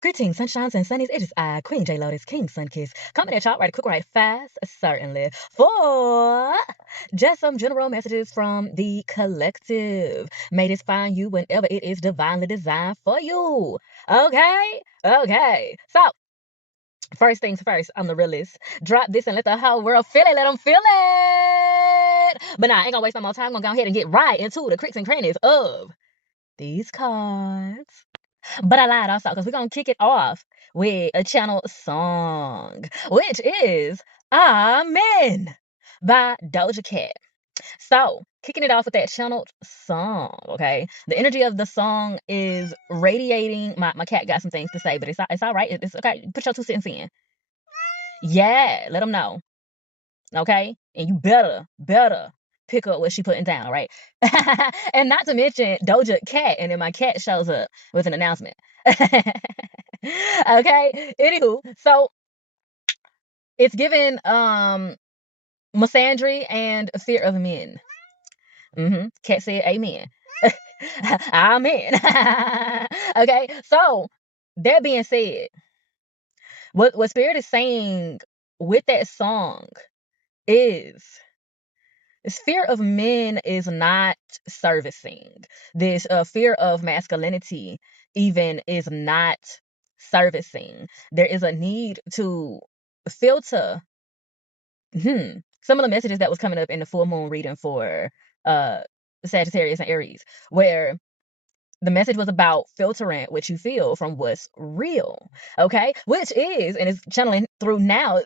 Greetings, sunshines and sunnies. It is I, Queen J Lotus, King Sunkiss, coming at y'all right quick, right fast, certainly, for just some general messages from the collective. May this find you whenever it is divinely designed for you. Okay? Okay. So, first things first, I'm the realist. Drop this and let the whole world feel it. Let them feel it. But nah, I ain't gonna waste no more time. I'm gonna go ahead and get right into the cricks and crannies of these cards. But I lied also because we're going to kick it off with a channel song, which is Amen by Doja Cat. So, kicking it off with that channeled song, okay? The energy of the song is radiating. My cat got some things to say, but it's all right. It's okay. Put your 2 cents in. Yeah, let them know, okay? And you better pick up what she putting down, all right? And not to mention Doja Cat, and then my cat shows up with an announcement. Okay. Anywho, so it's given misandry and fear of men. Cat said amen. Amen. Okay, so that being said, what Spirit is saying with that song is this fear of men is not servicing. This fear of masculinity even is not servicing. There is a need to filter some of the messages that was coming up in the full moon reading for uh Sagittarius and Aries, where the message was about filtering what you feel from what's real, okay? Which is, and it's channeling through now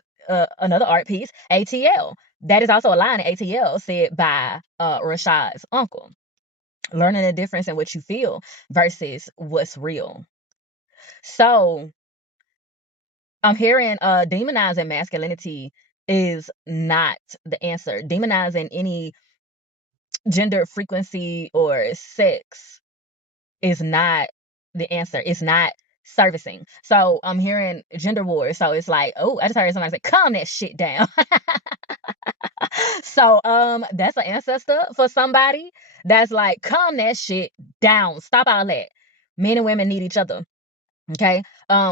another art piece, ATL. That is also a line in ATL said by Rashad's uncle. Learning the difference in what you feel versus what's real. So I'm hearing demonizing masculinity is not the answer. Demonizing any gender frequency or sex is not the answer. It's not servicing. So I'm hearing gender wars. So it's like, oh, I just heard somebody say, calm that shit down. So that's an ancestor for somebody that's like, calm that shit down. Stop all that. Men and women need each other. Okay.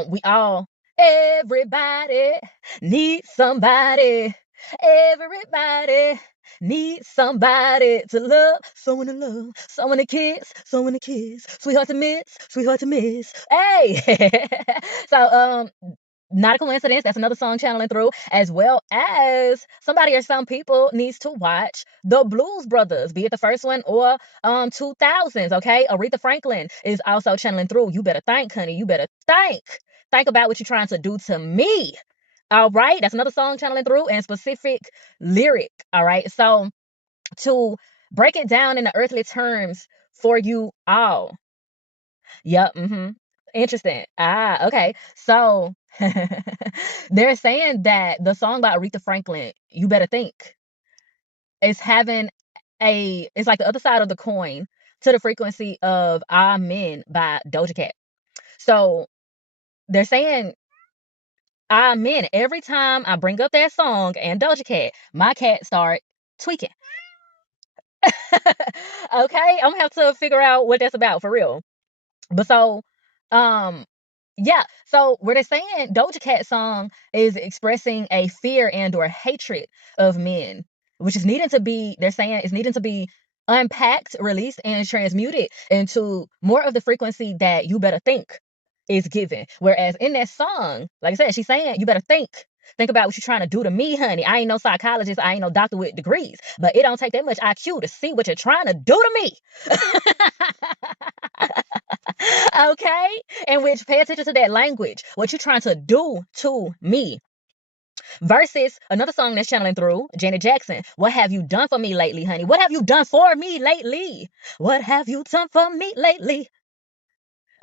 We all, everybody needs somebody. Everybody needs somebody to love, someone to kiss, sweetheart to miss. Hey. So not a coincidence. That's another song channeling through, as well as somebody or some people needs to watch the Blues Brothers, be it the first one or 2000s. Okay, Aretha Franklin is also channeling through. You better think, honey. You better think about what you're trying to do to me. All right, that's another song channeling through and specific lyric. All right, so to break it down in the earthly terms for you all. Yep. Interesting. Okay. So they're saying that the song by Aretha Franklin, You Better Think, is having it's like the other side of the coin to the frequency of Amen by Doja Cat. So they're saying Amen. Every time I bring up that song and Doja Cat, my cat start tweaking. Okay. I'm gonna have to figure out what that's about for real. But so, um, yeah. So what they're saying, Doja Cat song is expressing a fear and or hatred of men, which is needing to be, they're saying is needing to be unpacked, released, and transmuted into more of the frequency that you better think is given. Whereas in that song, like I said, she's saying you better think. Think about what you're trying to do to me, honey. I ain't no psychologist. I ain't no doctor with degrees. But it don't take that much IQ to see what you're trying to do to me. Okay? In which pay attention to that language. What you trying to do to me. Versus another song that's channeling through, Janet Jackson. What have you done for me lately, honey? What have you done for me lately? What have you done for me lately?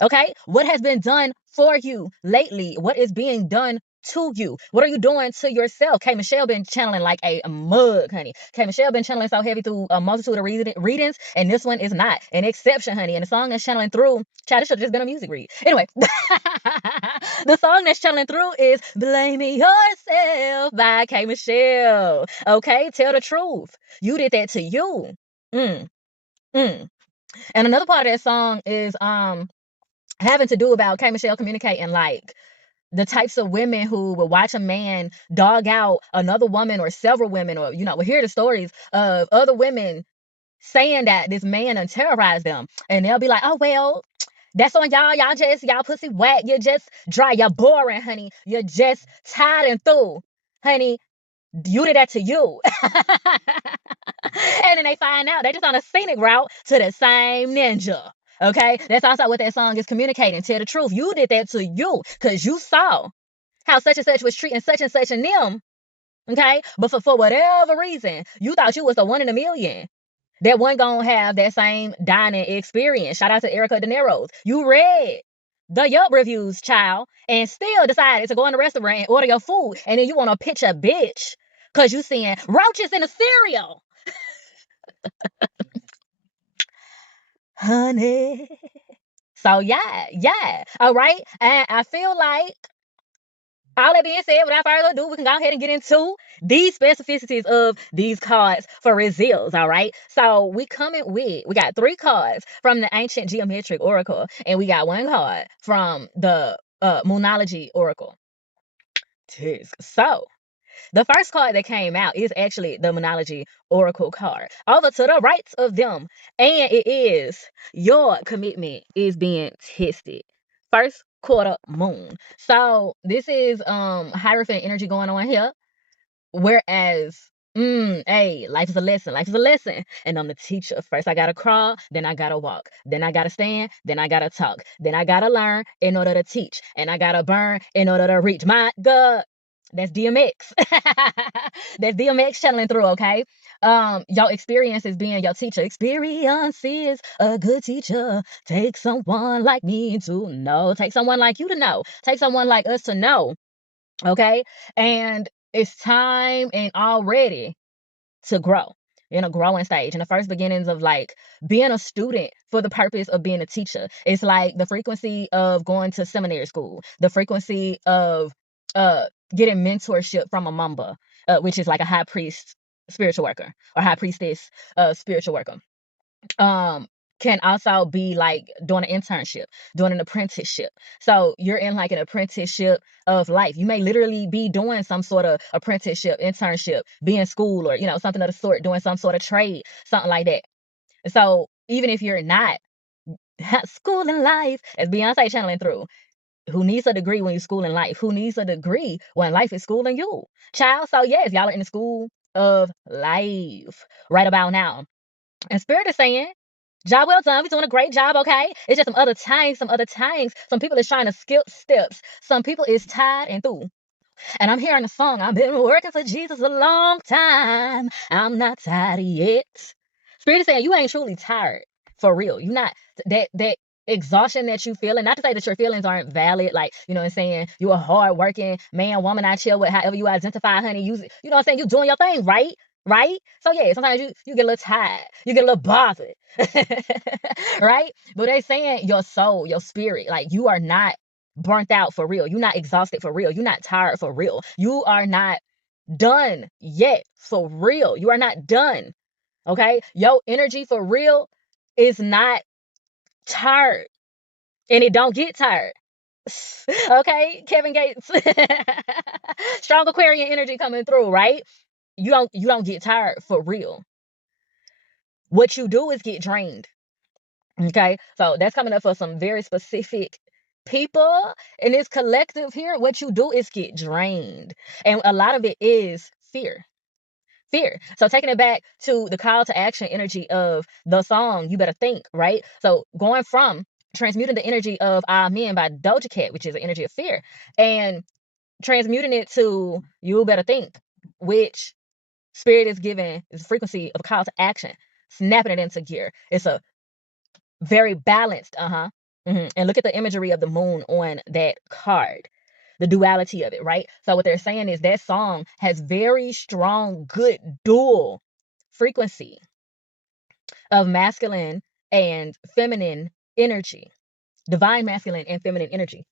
Okay? What has been done for you lately? What is being done to you? What are you doing to yourself? K Michelle been channeling like a mug, honey. K Michelle been channeling so heavy through a multitude of readings, and this one is not an exception, honey. And the song that's channeling through, child, this should have just been a music read. Anyway, the song that's channeling through is Blaming Yourself by K Michelle. Okay, tell the truth. You did that to you. Mm, mm. And another part of that song is having to do about K Michelle communicating like the types of women who will watch a man dog out another woman or several women, or will hear the stories of other women saying that this man done terrorized them, and they'll be like, oh well, that's on y'all. Y'all pussy whack. You're just dry. You're boring, honey. You're just tired and through, honey. You did that to you. And then they find out they just on a scenic route to the same ninja. Okay, that's also what that song is communicating. Tell the truth. You did that to you because you saw how such and such was treating such and such and them. Okay, but for whatever reason, you thought you was the one in a million that wasn't gonna have that same dining experience. Shout out to Erica De Niro's. You read the Yelp reviews, child, and still decided to go in the restaurant and order your food, and then you want to pitch a bitch because you seeing roaches in the cereal, honey. So yeah, all right. And I feel like all that being said, without further ado, we can go ahead and get into these specificities of these cards for results. All right. So we got 3 cards from the ancient geometric oracle, and we got 1 card from the moonology oracle. So the first card that came out is actually the Moonology Oracle card. Over to the right of them. And it is your commitment is being tested. First quarter moon. So this is Hierophant energy going on here. Whereas, hey, life is a lesson. Life is a lesson. And I'm the teacher. First, I gotta crawl, then I gotta walk, then I gotta stand, then I gotta talk, then I gotta learn in order to teach, and I gotta burn in order to reach. My God, that's DMX. That's DMX channeling through. Okay, your experience is being your teacher. Experience is a good teacher. Take someone like me to know. Take someone like you to know. Take someone like us to know. Okay, and it's time and already to grow in a growing stage in the first beginnings of like being a student for the purpose of being a teacher. It's like the frequency of going to seminary school, the frequency of uh getting mentorship from a mamba, which is like a high priest spiritual worker or high priestess spiritual worker. um can also be like doing an internship, doing an apprenticeship. So you're in like an apprenticeship of life. You may literally be doing some sort of apprenticeship, internship, be in school, or something of the sort, doing some sort of trade, something like that. So even if you're not school in life, as Beyonce channeling through, who needs a degree when you school in life? Who needs a degree when life is schooling you, child? So yes, y'all are in the school of life right about now. And Spirit is saying, job well done. We're doing a great job, okay? It's just some other times, some people is trying to skip steps. Some people is tired and through. And I'm hearing a song. I've been working for Jesus a long time. I'm not tired yet. Spirit is saying you ain't truly tired for real. You not that exhaustion that you feel, and not to say that your feelings aren't valid, like what I'm saying, you a hard working man, woman, I chill with however you identify, honey. You know what I'm saying, you doing your thing, right? Right? So yeah, sometimes you get a little tired, you get a little bothered. Right? But they saying your soul, your spirit, like you are not burnt out for real. You're not exhausted for real. You're not tired for real. You are not done yet for real. You are not done. Okay? Your energy for real is not tired. And it don't get tired. Okay? Kevin Gates. Strong Aquarian energy coming through, right? You don't get tired for real. What you do is get drained. Okay, so that's coming up for some very specific people in this collective here. What you do is get drained, and a lot of it is fear. Fear. So taking it back to the call to action energy of the song, you better think, right? So going from transmuting the energy of "Ah Men" by Doja Cat, which is an energy of fear, and transmuting it to "You better think," which spirit is giving is the frequency of a call to action, snapping it into gear. It's a very balanced, And look at the imagery of the moon on that card, the duality of it, right? So what they're saying is that song has very strong, good dual frequency of masculine and feminine energy, divine masculine and feminine energy.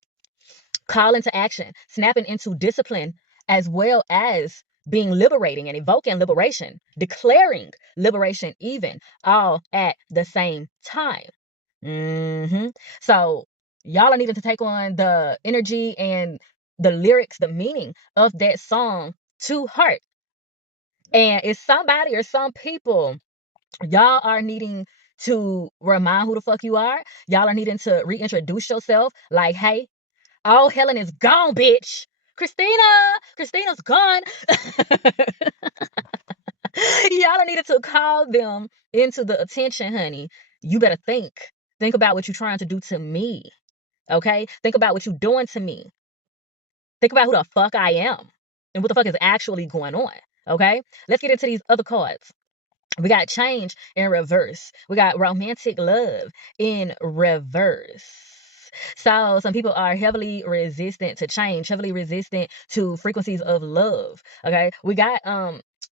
Call into action, snapping into discipline, as well as being liberating and evoking liberation, declaring liberation, even all at the same time. So Y'all are needing to take on the energy and the lyrics, the meaning of that song to heart. And it's somebody or some people, y'all are needing to remind who the fuck you are. Y'all are needing to reintroduce yourself. Like, hey, all Helen is gone, bitch. Christina's gone. Y'all are needed to call them into the attention, honey. You better think. Think about what you're trying to do to me. Okay? Think about what you're doing to me. Think about who the fuck I am and what the fuck is actually going on. Okay? Let's get into these other cards. We got change in reverse. We got romantic love in reverse. So some people are heavily resistant to change, heavily resistant to frequencies of love. Okay. We got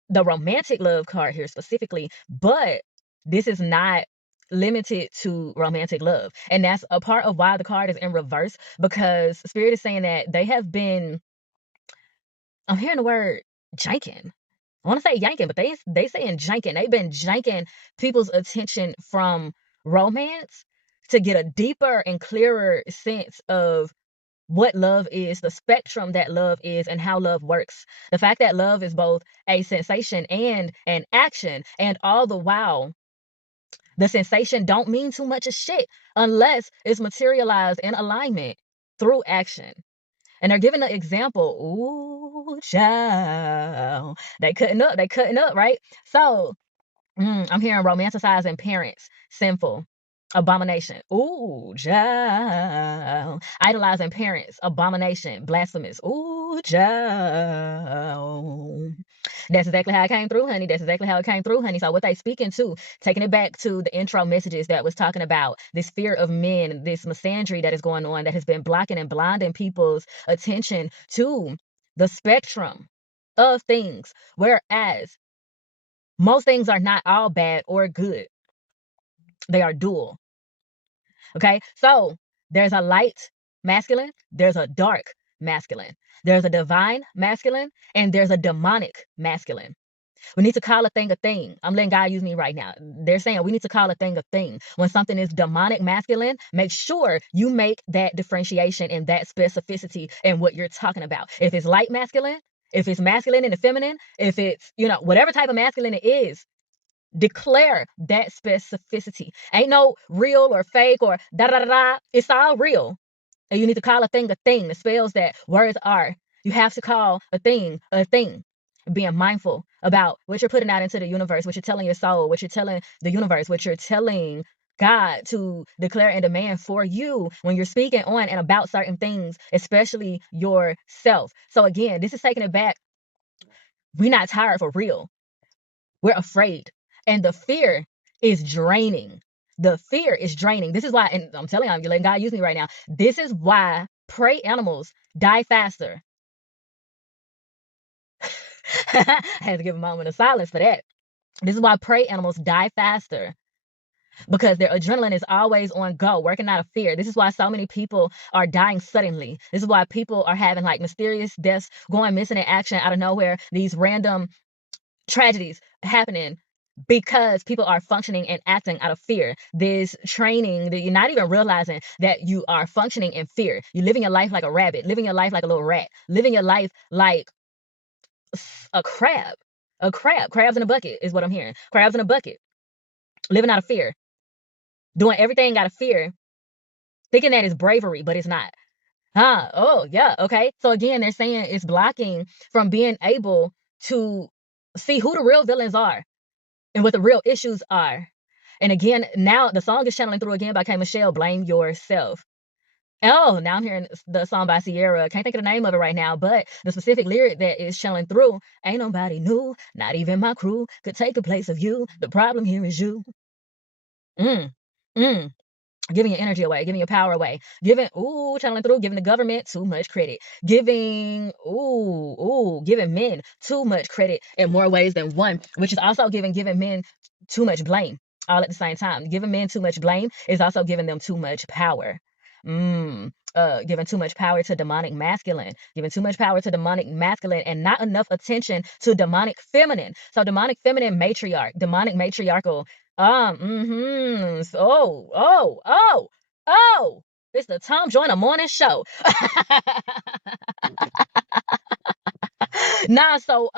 the romantic love card here specifically, but this is not limited to romantic love. And that's a part of why the card is in reverse, because Spirit is saying that they have been, I'm hearing the word janking. I want to say yanking, but they saying janking. They've been janking people's attention from romance to get a deeper and clearer sense of what love is, the spectrum that love is, and how love works. The fact that love is both a sensation and an action, and all the while, the sensation don't mean too much of shit unless it's materialized in alignment through action. And they're giving an example. Ooh, child. They cutting up, right? So I'm hearing romanticizing parents, sinful, abomination. Ooh, child. Idolizing parents, abomination, blasphemous. Ooh, child. That's exactly how it came through, honey. That's exactly how it came through, honey. So what they speaking to, taking it back to the intro messages that was talking about this fear of men, this misandry that is going on that has been blocking and blinding people's attention to the spectrum of things. Whereas most things are not all bad or good. They are dual. Okay. So there's a light masculine, there's a dark masculine, there's a divine masculine, and there's a demonic masculine. We need to call a thing a thing. I'm letting God use me right now. They're saying we need to call a thing a thing. When something is demonic masculine, make sure you make that differentiation and that specificity in what you're talking about. If it's light masculine, if it's masculine and the feminine, if it's, whatever type of masculine it is, declare that specificity. Ain't no real or fake or da da da da. It's all real. And you need to call a thing a thing. The spells that words are. You have to call a thing a thing. Being mindful about what you're putting out into the universe, what you're telling your soul, what you're telling the universe, what you're telling God to declare and demand for you when you're speaking on and about certain things, especially yourself. So again, this is taking it back. We're not tired for real. We're afraid. And the fear is draining. The fear is draining. This is why, and I'm telling you, you're letting God use me right now. This is why prey animals die faster. I had to give a moment of silence for that. This is why prey animals die faster, because their adrenaline is always on go, working out of fear. This is why so many people are dying suddenly. This is why people are having like mysterious deaths, going missing in action out of nowhere, these random tragedies happening because people are functioning and acting out of fear. This training that you're not even realizing that you are functioning in fear. You're living your life like a rabbit, living your life like a little rat, living your life like a crab. A crab. Crabs in a bucket is what I'm hearing. Crabs in a bucket. Living out of fear. Doing everything out of fear. Thinking that is bravery, but it's not. Huh? Oh, yeah. Okay. So again, they're saying it's blocking from being able to see who the real villains are and what the real issues are. And again, now the song is channeling through again by K. Michelle, Blame Yourself. Oh, now I'm hearing the song by Sierra. Can't think of the name of it right now, but the specific lyric that is channeling through, ain't nobody new, not even my crew, could take the place of you. The problem here is you. Mm, mm. Giving your energy away, giving your power away, channeling through, giving the government too much credit, giving men too much credit in more ways than one, which is also giving men too much blame all at the same time. Giving men too much blame is also giving them too much power. Giving too much power to demonic masculine, giving too much power to demonic masculine, and not enough attention to demonic feminine. So demonic feminine matriarch, demonic matriarchal. So, oh. It's the Tom Joyner Morning Show. Nah, so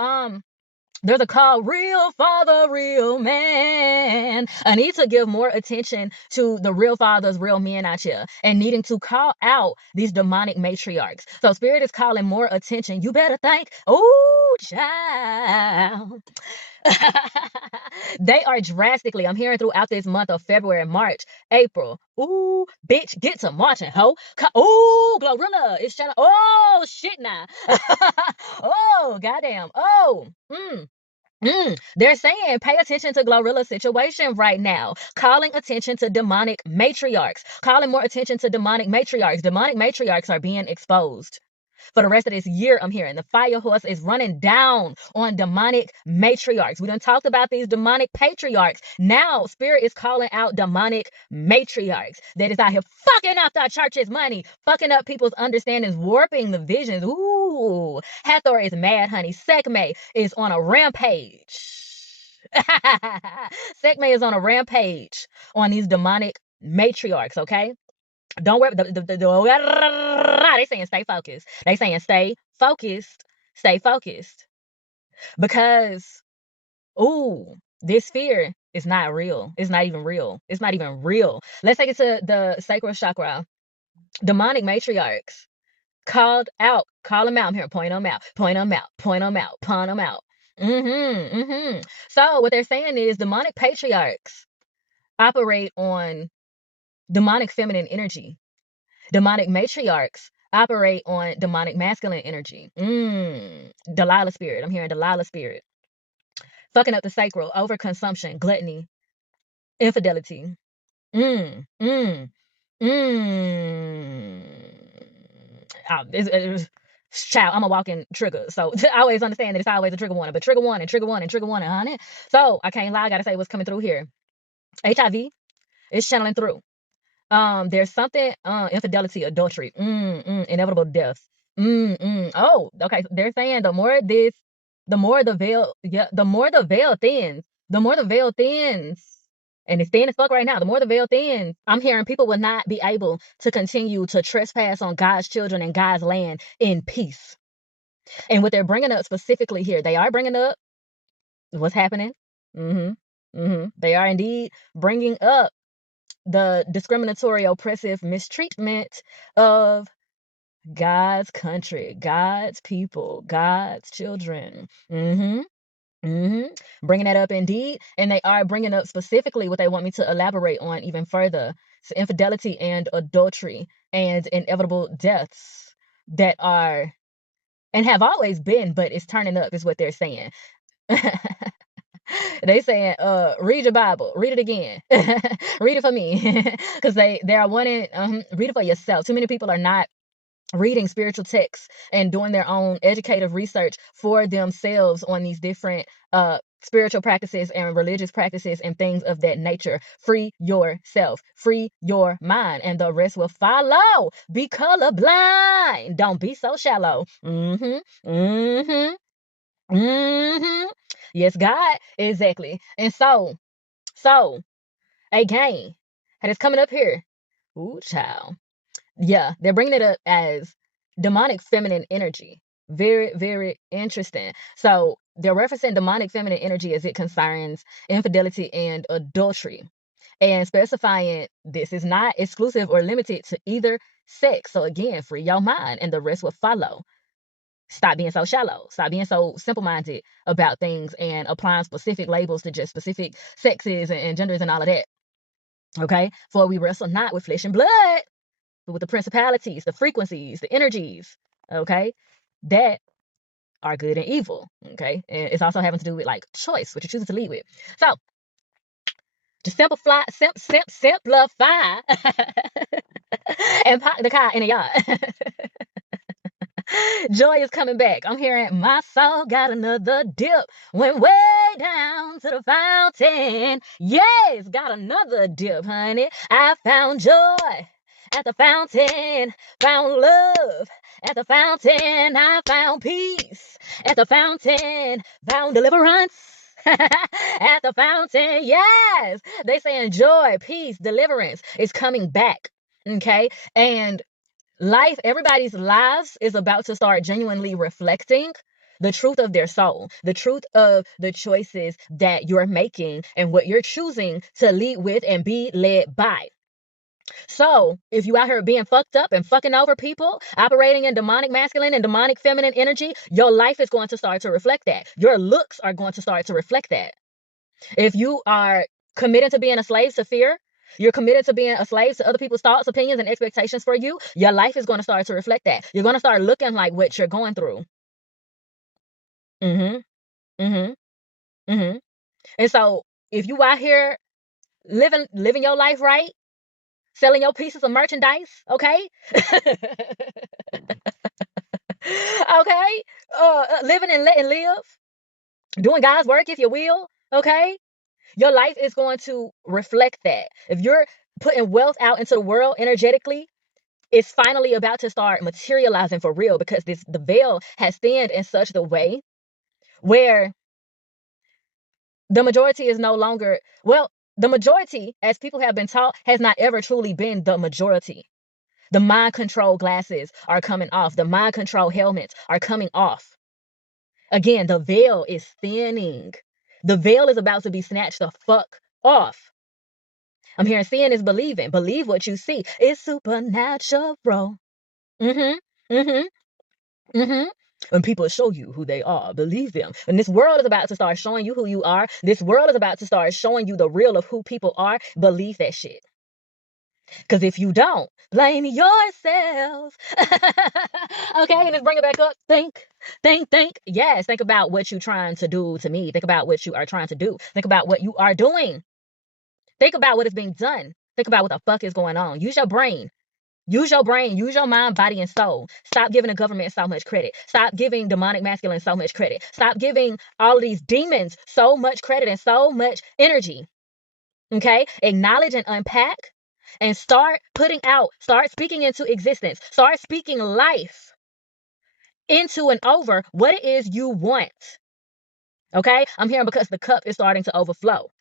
there's a call, real father, real man. I need to give more attention to the real fathers, real men out here, and needing to call out these demonic matriarchs. So Spirit is calling more attention. You better think, oh, child. They are drastically, I'm hearing throughout this month of February, March, April. Ooh, bitch, get to marching, ho. Ooh, Glorilla is shut up. Oh, shit now. Oh, goddamn. Oh, they're saying pay attention to Glorilla's situation right now, calling attention to demonic matriarchs, calling more attention to demonic matriarchs. Demonic matriarchs are being exposed. For the rest of this year, I'm hearing the fire horse is running down on demonic matriarchs. We done talked about these demonic patriarchs. Now, Spirit is calling out demonic matriarchs that is out here fucking up the church's money, fucking up people's understandings, warping the visions. Ooh, Hathor is mad, honey. Sekhmet is on a rampage. Sekhmet is on a rampage on these demonic matriarchs, okay? Don't worry. They saying stay focused. They saying stay focused. Stay focused. Because, ooh, this fear is not real. It's not even real. It's not even real. Let's take it to the sacral chakra. Demonic matriarchs called out. Call them out. I'm here. Point them out. Point them out. Point them out. Point them out. So what they're saying is demonic patriarchs operate on demonic feminine energy. Demonic matriarchs operate on demonic masculine energy. Delilah spirit. I'm hearing Delilah spirit. Fucking up the sacral, overconsumption, gluttony, infidelity. Mm, mm, mm. Child, I'm a walking trigger. So I always understand that it's always a trigger warning, but trigger warning, trigger warning, trigger warning, honey. So I can't lie, I gotta say what's coming through here. HIV is channeling through. There's something, infidelity, adultery, inevitable death. Oh, okay. They're saying the more the veil, yeah, the more the veil thins, and it's thin as fuck right now. The more the veil thins, I'm hearing people will not be able to continue to trespass on God's children and God's land in peace. And what they're bringing up specifically here, they are bringing up what's happening. They are indeed bringing up the discriminatory, oppressive mistreatment of God's country, God's people, God's children. Bringing that up indeed. And they are bringing up specifically what they want me to elaborate on even further. So infidelity and adultery and inevitable deaths that are and have always been, but it's turning up is what they're saying. They saying, read your Bible, read it again, read it for me, because they are wanting, read it for yourself. Too many people are not reading spiritual texts and doing their own educative research for themselves on these different spiritual practices and religious practices and things of that nature. Free yourself, free your mind, and the rest will follow. Be colorblind. Don't be so shallow. Yes, God, exactly. And so again, and it's coming up here. Ooh, child. Yeah, they're bringing it up as demonic feminine energy. Very, very interesting. So they're referencing demonic feminine energy as it concerns infidelity and adultery, and specifying this is not exclusive or limited to either sex. So again, free your mind, and the rest will follow. Stop being so shallow. Stop being so simple-minded about things and applying specific labels to just specific sexes and genders and all of that. Okay? For we wrestle not with flesh and blood, but with the principalities, the frequencies, the energies, okay, that are good and evil. Okay? And it's also having to do with like choice, what you're choosing to lead with. So just simplify and pop the car in the yard. Joy is coming back. I'm hearing my soul got another dip. Went way down to the fountain. Yes, got another dip, honey. I found joy at the fountain. Found love at the fountain. I found peace at the fountain. Found deliverance at the fountain. Yes, they saying joy, peace, deliverance is coming back. Okay. And everybody's lives is about to start genuinely reflecting the truth of their soul, the truth of the choices that you're making and what you're choosing to lead with and be led by. So if you out here being fucked up and fucking over people, operating in demonic masculine and demonic feminine energy, your life is going to start to reflect that. Your looks are going to start to reflect that. If you are committed to being a slave to fear, you're committed to being a slave to other people's thoughts, opinions, and expectations for you, your life is going to start to reflect that. You're going to start looking like what you're going through. Mm-hmm. Mm-hmm. Mm-hmm. And so if you out here living your life right, selling your pieces of merchandise, okay? Okay? Living and letting live, doing God's work, if you will, okay? Your life is going to reflect that. If you're putting wealth out into the world energetically, it's finally about to start materializing for real because the veil has thinned in such the way where the majority is no longer, well, the majority, as people have been taught, has not ever truly been the majority. The mind control glasses are coming off. The mind control helmets are coming off. Again, the veil is thinning. The veil is about to be snatched the fuck off. I'm hearing seeing is believing. Believe what you see. It's supernatural. Mm-hmm. Mm-hmm. Mm-hmm. When people show you who they are, believe them. And this world is about to start showing you who you are. This world is about to start showing you the real of who people are. Believe that shit. Because if you don't, blame yourself. Okay, and let's bring it back up. Think. Yes, think about what you're trying to do to me. Think about what you are trying to do. Think about what you are doing. Think about what is being done. Think about what the fuck is going on. Use your brain. Use your brain, use your mind, body, and soul. Stop giving the government so much credit. Stop giving demonic masculine so much credit. Stop giving all of these demons so much credit and so much energy. Okay? Acknowledge and unpack and start speaking into existence. Start speaking life into and over what it is you want. Okay? I'm hearing because the cup is starting to overflow.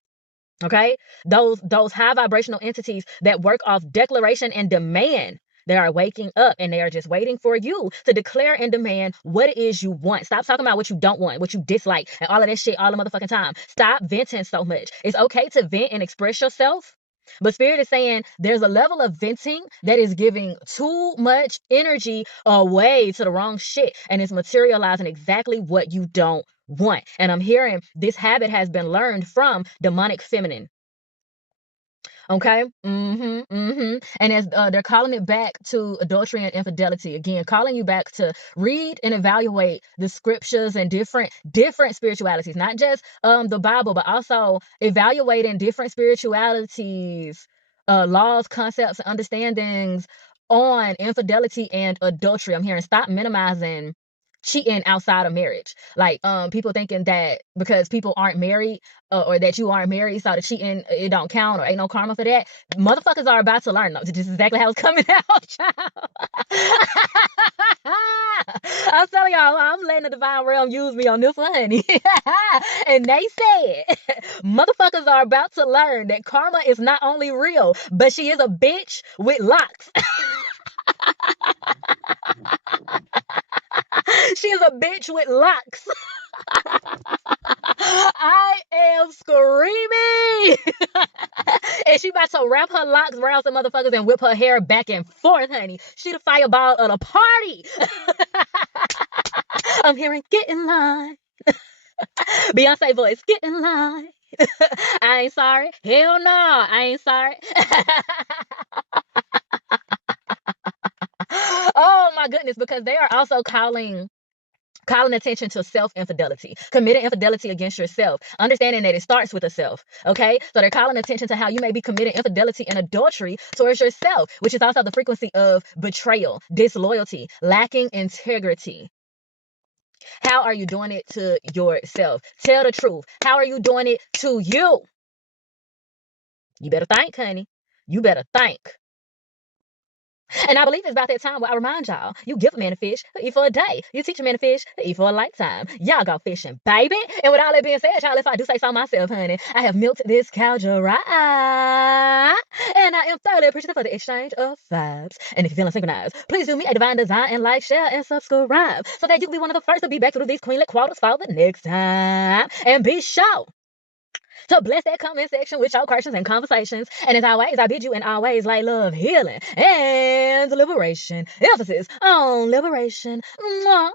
Okay, those high vibrational entities that work off declaration and demand, they are waking up and they are just waiting for you to declare and demand what it is you want. Stop talking about what you don't want, what you dislike, and all of that shit all the motherfucking time. Stop venting so much. It's okay to vent and express yourself, but spirit is saying there's a level of venting that is giving too much energy away to the wrong shit, and it's materializing exactly what you don't want. And I'm hearing this habit has been learned from demonic feminine. Okay. And as they're calling it back to adultery and infidelity, again, calling you back to read and evaluate the scriptures and different spiritualities, not just the Bible, but also evaluating different spiritualities, laws, concepts, and understandings on infidelity and adultery. I'm hearing stop minimizing cheating outside of marriage. Like people thinking that because people aren't married or that you aren't married, so the cheating it don't count or ain't no karma for that. Motherfuckers are about to learn though. This is exactly how it's coming out, child. I'm telling y'all, I'm letting the divine realm use me on this one, honey. And they said, motherfuckers are about to learn that karma is not only real, but she is a bitch with locks. She is a bitch with locks. I am screaming. And she about to wrap her locks around some motherfuckers and whip her hair back and forth, honey. She the fireball of the party. I'm hearing get in line. Beyonce voice, get in line. I ain't sorry. Hell no, I ain't sorry. Oh my goodness, because they are also calling attention to self-infidelity, committing infidelity against yourself, understanding that it starts with a self. Okay, so they're calling attention to how you may be committing infidelity and adultery towards yourself, which is also the frequency of betrayal, disloyalty, lacking integrity. How are you doing it to yourself? Tell the truth. How are you doing it to you? You better think, honey. You better think. And I believe it's about that time where I remind y'all, you give a man a fish, he'll eat for a day. You teach a man a fish, he'll eat for a lifetime. Y'all go fishing, baby. And with all that being said, y'all, if I do say so myself, honey, I have milked this cow dry. And I am thoroughly appreciative for the exchange of vibes. And if you're feeling synchronized, please do me a divine design and like, share, and subscribe so that you can be one of the first to be back through these queenly quotas for the next time. And be sure to bless that comment section with your questions and conversations. And as always, I bid you in always like love, healing, and liberation. Emphasis on liberation. Mwah.